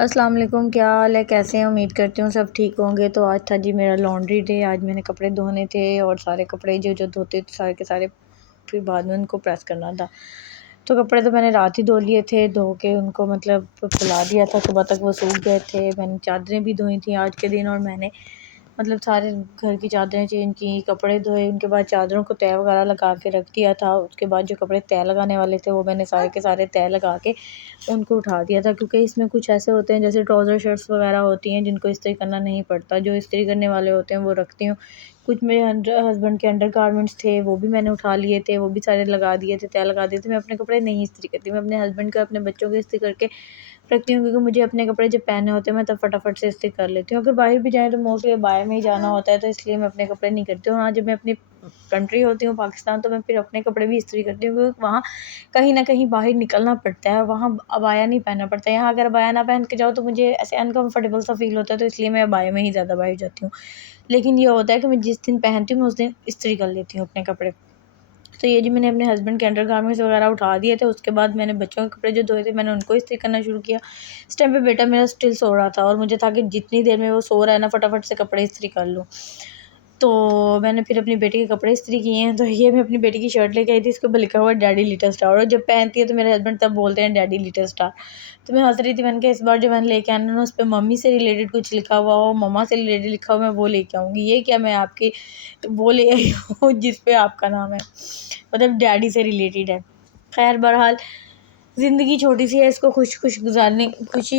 अस्सलाम वालेकुम, क्या हाल है, कैसे हैं। उम्मीद करती हूँ सब ठीक होंगे। तो आज था जी मेरा लॉन्ड्री डे। आज मैंने कपड़े धोने थे और सारे कपड़े जो जो धोते थे सारे के सारे फिर बाद में उनको प्रेस करना था। तो कपड़े तो मैंने रात ही धो लिए थे, धो के उनको मतलब फुला दिया था, सुबह तक वो सूख गए थे। मैंने चादरें भी धोई थी आज के दिन, और मैंने मतलब सारे घर की चादरें चेंज की, कपड़े धोए, उनके बाद चादरों को तह वगैरह लगा के रख दिया था। उसके बाद जो कपड़े तह लगाने वाले थे वो मैंने सारे के सारे तह लगा के उनको उठा दिया था, क्योंकि इसमें कुछ ऐसे होते हैं जैसे ट्राउज़र शर्ट्स वगैरह होती हैं जिनको इस्त्री करना नहीं पड़ता। जो इस्त्री करने वाले होते हैं वो रखती हूँ। कुछ मेरे हस्बैंड के अंडर गारमेंट्स थे, वो भी मैंने उठा लिए थे, वो भी सारे लगा दिए थे, तह लगा दिए थे। मैं अपने कपड़े नहीं इस्त्री करती, मैं अपने हस्बैंड का, अपने बच्चों के इस्त्री करके रखती हूँ, क्योंकि मुझे अपने कपड़े जब पहने होते हैं मैं तब फटाफट से इस्त्री कर लेती हूँ। अगर बाहर भी जाएँ तो मोस्टली बाहर में ही जाना होता है, तो इसलिए मैं अपने कपड़े नहीं करती हूँ। हाँ, जब मैं अपनी कंट्री होती हूँ पाकिस्तान, तो मैं फिर अपने कपड़े भी इस्त्री करती हूँ, क्योंकि वहाँ कहीं न कहीं बाहर निकलना पड़ता है, वहाँ अबाया नहीं पहनना पड़ता है। यहाँ अगर अबाया ना पहन के जाओ तो मुझे ऐसे अनकम्फ़र्टेबल सा फ़ील होता है, तो इसलिए मैं अबाया में ही ज़्यादा बाहर जाती हूँ। लेकिन ये होता है कि मैं जिस दिन पहनती हूँ मैं उस दिन इस्त्री कर लेती हूँ अपने कपड़े। तो ये जी मैंने अपने हस्बैंड के अंडरगारमेंट्स वगैरह उठा दिए थे। उसके बाद मैंने बच्चों के कपड़े जो धोए थे मैंने उनको इस्त्री करना शुरू किया। इस टाइम पे बेटा मेरा स्टिल सो रहा था, और मुझे था कि जितनी देर में वो सो रहा है ना फटाफट से कपड़े इस्त्री कर लूँ। तो मैंने फिर अपनी बेटी के कपड़े इस्त्री किए हैं। तो ये मैं अपनी बेटी की शर्ट लेके आई थी, इसके ऊपर लिखा हुआ है डैडी लिटिल स्टार, और जब पहनती है तो मेरे हस्बैंड तब बोलते हैं डैडी लिटिल स्टार। तो मैं हंस रही थी, मैंने कहा इस बार जो मैंने लेके आना ना उस पर मम्मी से रिलेटेड कुछ लिखा हुआ हो, मम्मा से रिलेटेड लिखा हुआ, मैं वो लेके आऊँगी। ये क्या, मैं आपकी वो ले आई हूँ जिस पे आपका नाम है, मतलब डैडी से रिलेटेड है। खैर बहरहाल ज़िंदगी छोटी सी है, इसको खुशी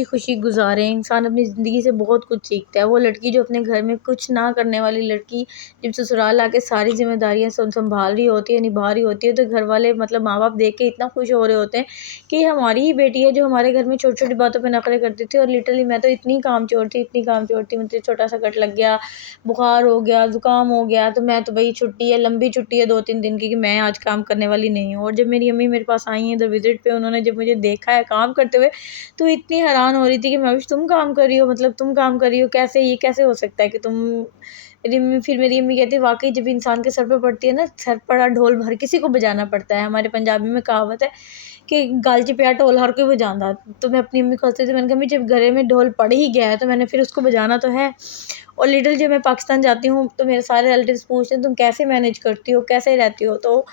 खुशी गुजारें। इंसान अपनी ज़िंदगी से बहुत कुछ सीखता है। वो लड़की जो अपने घर में कुछ ना करने वाली लड़की जब ससुराल आके सारी जिम्मेदारियां संभाल रही होती है, निभा रही होती है, तो घर वाले मतलब माँ बाप देख के इतना खुश हो रहे होते हैं कि हमारी ही बेटी है जो हमारे घर में छोटी छोटी बातों पर नखरे करती थी। और लिटरली मैं तो इतनी कामचोर थी, मुझे छोटा सा कट लग गया, बुखार हो गया, ज़ुकाम हो गया, तो मैं तो भाई छुट्टी है, लंबी छुट्टी है 2-3 दिन की, कि मैं आज काम करने वाली नहीं हूँ। और जब मेरी अम्मी मेरे पास आई हैं इधर विज़िट पे, उन्होंने जब मुझे देखा है काम करते हुए, तो इतनी हैरान हो रही थी कि महेश तुम काम कर रही हो, मतलब तुम काम कर रही हो, कैसे, ये कैसे हो सकता है कि तुम। मेरी अम्मी कहती है वाक़ई जब इंसान के सर पे पड़ती है ना, सर पड़ा ढोल हर किसी को बजाना पड़ता है। हमारे पंजाबी में कहावत है कि गल च पिया ढोल हर कोई बजांदा। तो मैं अपनी अम्मी को हँसते थे, मैंने कहा अम्मी जब गले में ढोल पड़ ही गया है तो मैंने फिर उसको बजाना तो है। और लिटिल जब मैं पाकिस्तान जाती हूँ तो मेरे सारे रिलेटिव्स पूछते हैं तुम कैसे मैनेज करती हो, कैसे रहती हो। तो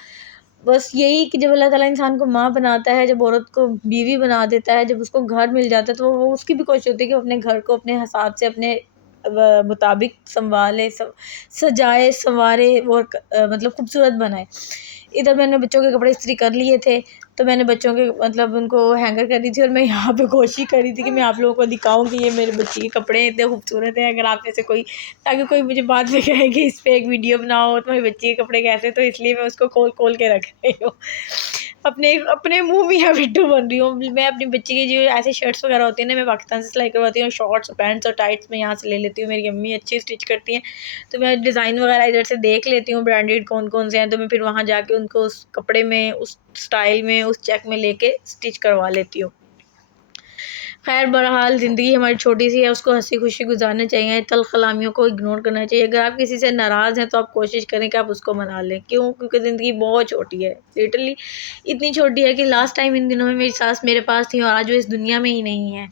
बस यही कि जब अल्लाह ताला इंसान को माँ बनाता है, जब औरत को बीवी बना देता है, जब उसको घर मिल जाता है, तो वो उसकी भी कोशिश होती है कि वो अपने घर को अपने हिसाब से अपने मुताबिक संभाले, सजाए संवारे और मतलब खूबसूरत बनाए। इधर मैंने बच्चों के कपड़े इस्त्री कर लिए थे, तो मैंने बच्चों के मतलब उनको हैंगर कर दी थी, और मैं यहाँ पे कोशिश कर रही थी कि मैं आप लोगों को दिखाऊं कि ये मेरे बच्चे के कपड़े इतने खूबसूरत हैं। अगर आप में से कोई, ताकि कोई मुझे बाद में कहे कि इस पे एक वीडियो बनाओ तुम्हारे बच्चे के कपड़े कैसे, तो इसलिए मैं उसको खोल खोल के रख रही हूँ। अपने अपने मुँह में या बिट्टू बन रही हूँ। मैं अपनी बच्ची की जो ऐसे शर्ट्स वगैरह होती हैं ना, मैं पाकिस्तान से सिलाई करवाती हूँ, शॉर्ट्स पैंट्स और टाइट्स मैं यहाँ से ले लेती हूँ। मेरी अम्मी अच्छी स्टिच करती हैं, तो मैं डिज़ाइन वगैरह इधर से देख लेती हूँ ब्रांडेड कौन कौन से हैं, तो मैं फिर वहाँ जाके उनको उस कपड़े में, उस स्टाइल में, उस चेक में लेके स्टिच करवा लेती हूँ। खैर बहरहाल ज़िंदगी हमारी छोटी सी है, उसको हँसी खुशी गुजारना चाहिए, तलख़लामियों को इग्नोर करना चाहिए। अगर आप किसी से नाराज़ हैं तो आप कोशिश करें कि आप उसको मना लें। क्यों? क्योंकि ज़िंदगी बहुत छोटी है, लिटरली इतनी छोटी है कि लास्ट टाइम इन दिनों में मेरी सास मेरे पास थी और आज वो इस दुनिया में ही नहीं है।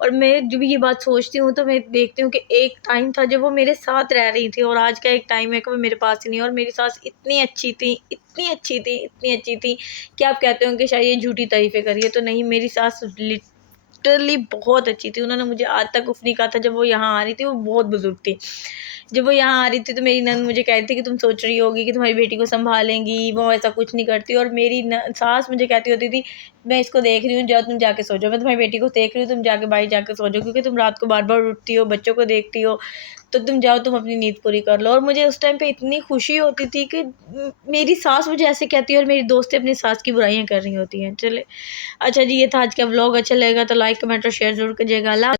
और मैं जब ये बात सोचती हूँ तो मैं देखती हूँ कि एक टाइम था जब वो मेरे साथ रह रही थी, और आज का एक टाइम है कि वो मेरे पास ही नहीं है। और मेरी सास इतनी अच्छी थी, इतनी अच्छी थी, इतनी अच्छी थी कि आप कहते हो कि शायद ये झूठी तारीफ़ें कर रही है, तो नहीं, मेरी सास लिटरली बहुत अच्छी थी। उन्होंने मुझे आज तक कुछ नहीं कहा था। जब वो यहाँ आ रही थी, वो बहुत बुज़ुर्ग थी। जब वो यहाँ आ रही थी तो मेरी नंद मुझे कह रही थी कि तुम सोच रही होगी कि तुम्हारी बेटी को सँभालेंगी, वो ऐसा कुछ नहीं करती। और मेरी सास मुझे कहती होती थी, मैं इसको देख रही हूँ, जाओ तुम जाके सो जाओ। मैं तुम्हारी बेटी को देख रही हूँ, तुम जाके बाहर जाके सो जाओ, क्योंकि तुम रात को बार-बार उठती हो, बच्चों को देखती हो, तो तुम जाओ, तुम अपनी नींद पूरी कर लो। और मुझे उस टाइम पे इतनी खुशी होती थी कि मेरी सास मुझे ऐसे कहती है और मेरी दोस्तें अपनी सास की बुराइयाँ कर रही होती हैं। चले, अच्छा जी, ये था आज का व्लॉग। अच्छा लगेगा तो लाइक, कमेंट और शेयर ज़रूर कीजिएगा। अल्लाह